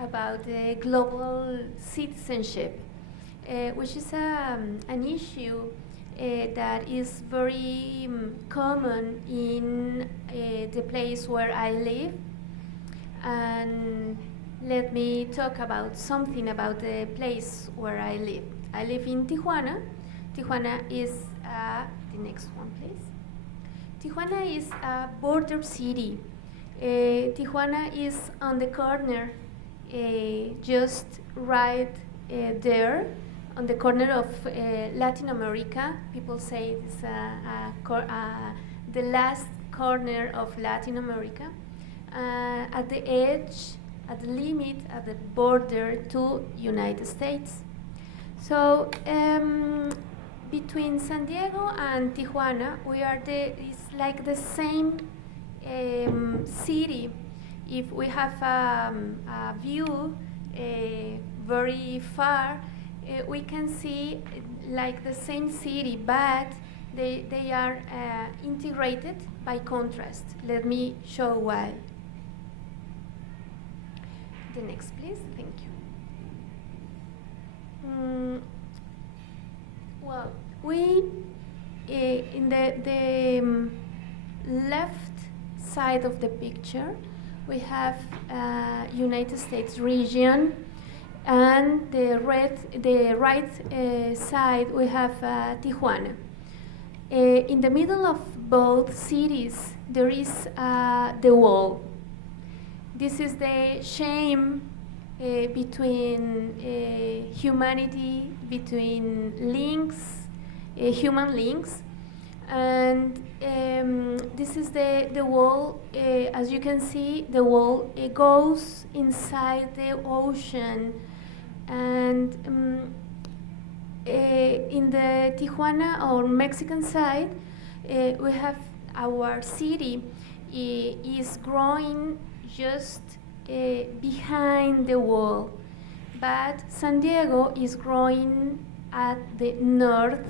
about the global citizenship, which is an issue that is very common in the place where I live. And let me talk about something about the place where I live. I live in Tijuana. Tijuana is, the next one please. Tijuana is a border city. Tijuana is on the corner, just right there, on the corner of Latin America. People say it's the last corner of Latin America, at the edge, at the limit, at the border to United States. So between San Diego and Tijuana, it's like the same city. If we have a view very far, we can see like the same city, but they are integrated by contrast. Let me show why. The next, please. Thank you. Well, we in the left side of the picture, we have United States region, and the right side we have Tijuana. In the middle of both cities, there is the wall. This is the shame between humanity, between links, human links, and this is the wall. As you can see, the wall goes inside the ocean, and in the Tijuana or Mexican side, we have our city is growing just behind the wall, but San Diego is growing at the north,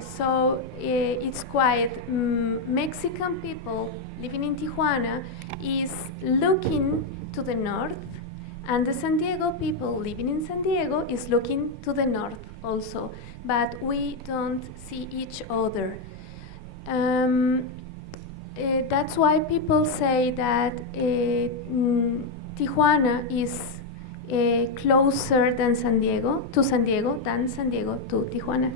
so it's quiet. Mexican people living in Tijuana is looking to the north, and the San Diego people living in San Diego is looking to the north also, but we don't see each other. That's why people say that Tijuana is closer than San Diego to Tijuana,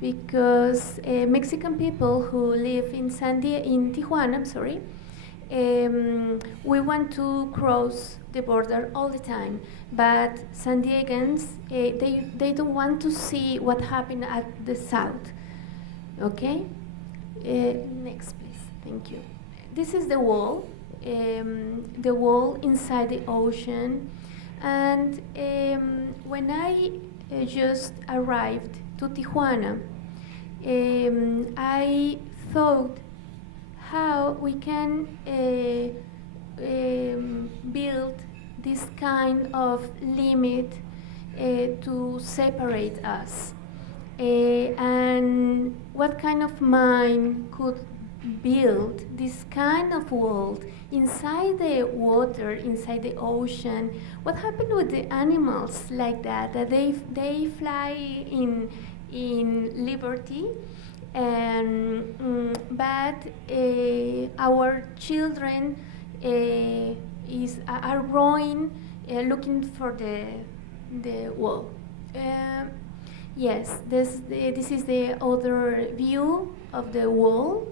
because Mexican people who live in Tijuana, we want to cross the border all the time, but San Diegans they don't want to see what happened at the south. Okay, next please. Thank you. This is the wall inside the ocean, and when I just arrived to Tijuana, I thought how we can build this kind of limit to separate us, and what kind of mind could build this kind of world inside the water, inside the ocean. What happened with the animals like that? That they fly in liberty, and but our children are growing, looking for the wall. Yes, this is the other view of the wall.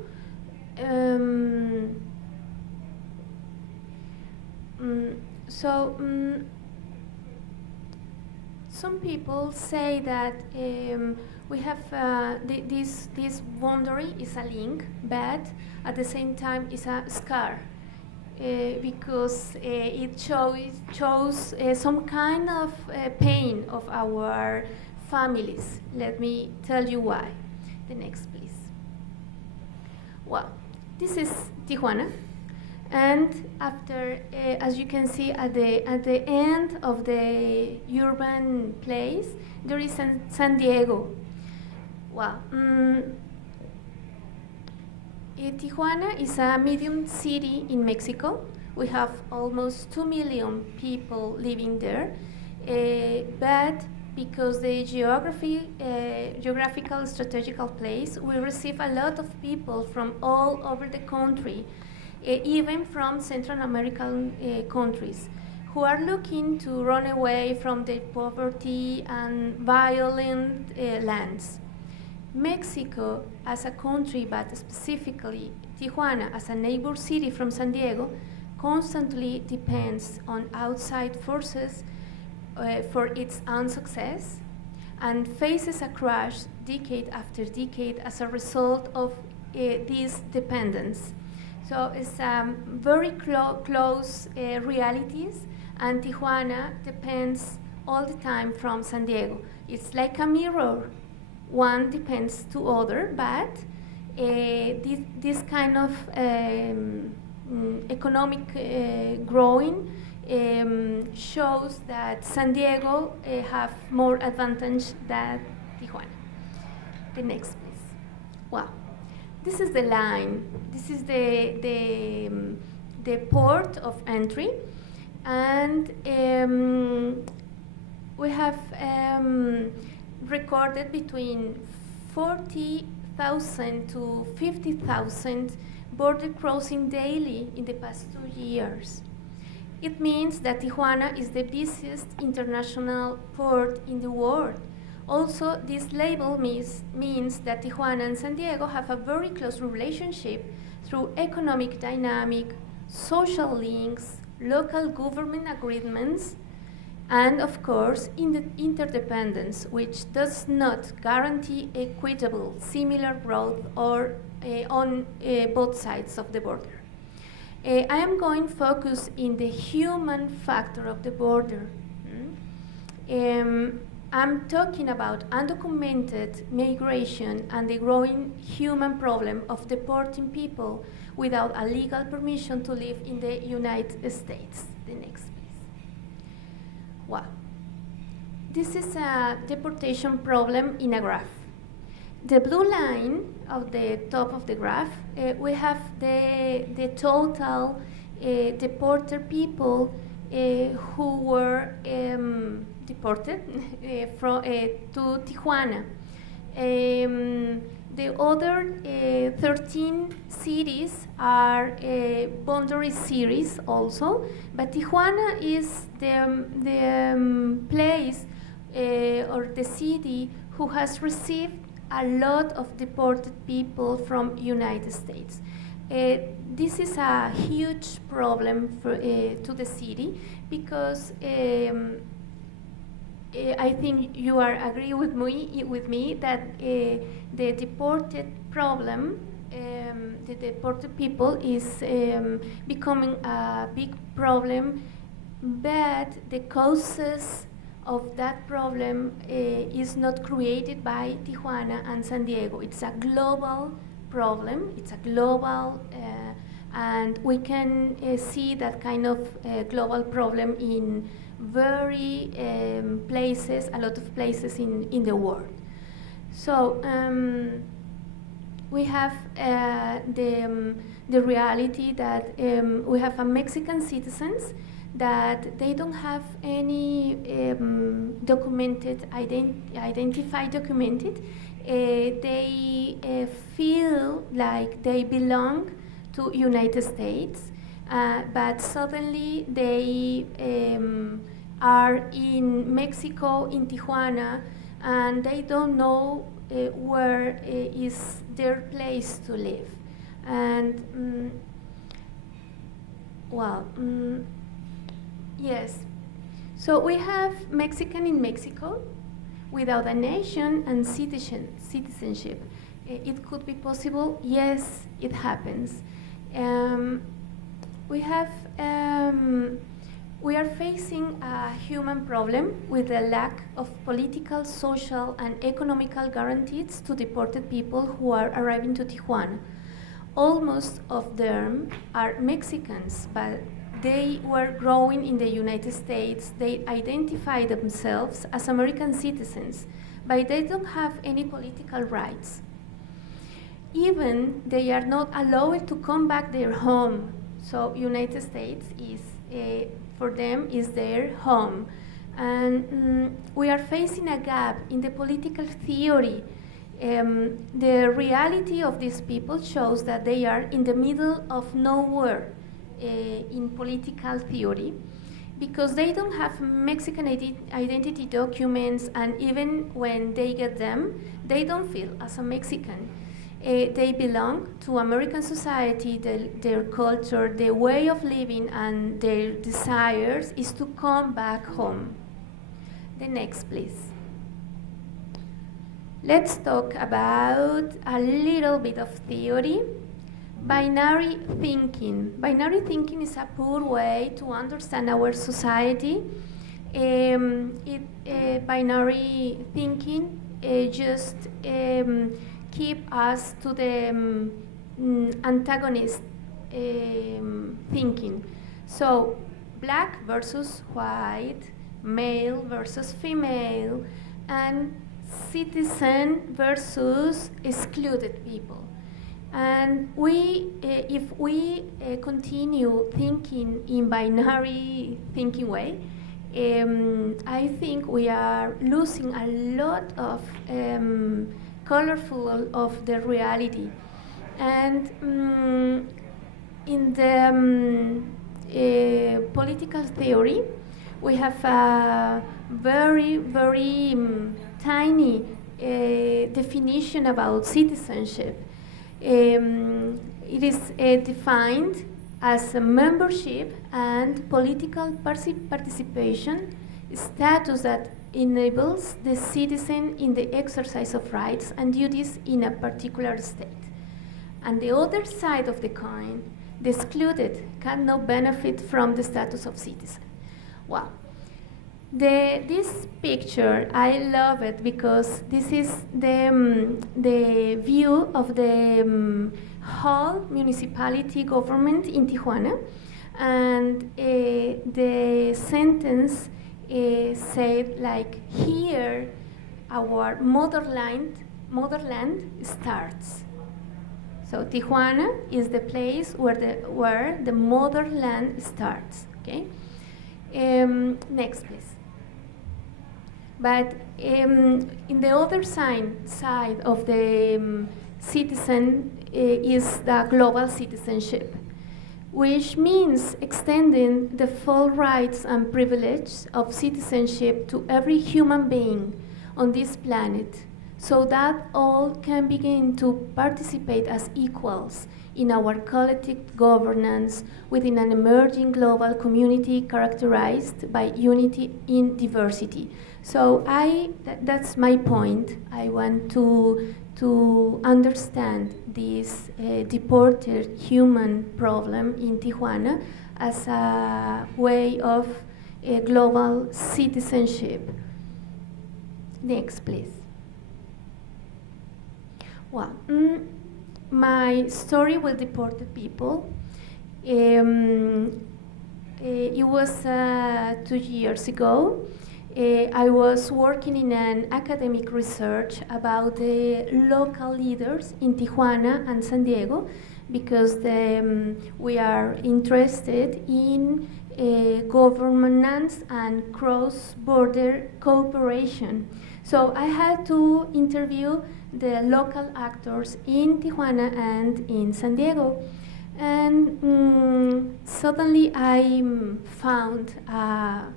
Some people say that we have this boundary is a link, but at the same time is a scar, because it shows some kind of pain of our families. Let me tell you why. The next, please. Well, this is Tijuana, and after, as you can see, at the end of the urban place, there is San Diego. Well, Tijuana is a medium city in Mexico. We have almost 2 million people living there, but because the geographical strategical place, we receive a lot of people from all over the country, even from Central American countries, who are looking to run away from the poverty and violent lands. Mexico as a country, but specifically Tijuana as a neighbor city from San Diego, constantly depends on outside forces for its own success and faces a crash decade after decade as a result of these dependence. So it's very close realities, and Tijuana depends all the time from San Diego. It's like a mirror. One depends to other, but this kind of economic growing shows that San Diego have more advantage than Tijuana. The next, please. Wow, this is the line. This is the port of entry, and we have recorded between 40,000 to 50,000 border crossing daily in the past 2 years. It means that Tijuana is the busiest international port in the world. Also, this label means that Tijuana and San Diego have a very close relationship through economic dynamic, social links, local government agreements, and of course, interdependence, which does not guarantee equitable, similar growth or on both sides of the border. I am going to focus in the human factor of the border. I'm talking about undocumented migration and the growing human problem of deporting people without a legal permission to live in the United States. The next, please. Wow. This is a deportation problem in a graph. The blue line of the top of the graph, we have the total deported people who were deported to Tijuana. The other 13 cities are boundary cities also, but Tijuana is the place or the city who has received a lot of deported people from United States. This is a huge problem for, to the city because I think you are agree with me that the deported problem, the deported people is becoming a big problem, but the causes of that problem is not created by Tijuana and San Diego. It's a global problem. It's a global, and we can see that kind of global problem in very places, a lot of places in the world. So we have the reality that we have a Mexican citizens that they don't have any documented, documented. They feel like they belong to United States, but suddenly they are in Mexico, in Tijuana, and they don't know where is their place to live. And yes, so we have Mexican in Mexico without a nation and citizenship. It could be possible. Yes, it happens. We are facing a human problem with the lack of political, social, and economical guarantees to deported people who are arriving to Tijuana. Almost of them are Mexicans, but they were growing in the United States. They identify themselves as American citizens, but they don't have any political rights. Even they are not allowed to come back their home. So United States is, for them, is their home. And we are facing a gap in the political theory. The reality of these people shows that they are in the middle of nowhere in political theory, because they don't have Mexican identity documents, and even when they get them, they don't feel as a Mexican. They belong to American society, their culture, their way of living, and their desires is to come back home. The next, please. Let's talk about a little bit of theory. Binary thinking. Binary thinking is a poor way to understand our society. Binary thinking just keep us to the antagonist thinking. So, black versus white, male versus female, and citizen versus excluded people. And if we continue thinking in binary thinking way, I think we are losing a lot of colorful of the reality. And in the political theory, we have a very, very tiny definition about citizenship. It is defined as a membership and political participation status that enables the citizen in the exercise of rights and duties in a particular state. And the other side of the coin, the excluded cannot benefit from the status of citizen. Well, this picture, I love it because this is the view of the whole municipality government in Tijuana, and the sentence said like, here our motherland starts. So Tijuana is the place where the motherland starts. Okay. Next, please. But in the other side of the citizen is the global citizenship, which means extending the full rights and privileges of citizenship to every human being on this planet, so that all can begin to participate as equals in our collective governance within an emerging global community characterized by unity in diversity. So that's my point. I want to understand this deported human problem in Tijuana as a way of global citizenship. Next, please. Well, my story with deported people. It was 2 years ago. I was working in an academic research about the local leaders in Tijuana and San Diego, because we are interested in governance and cross-border cooperation. So I had to interview the local actors in Tijuana and in San Diego. And suddenly I found a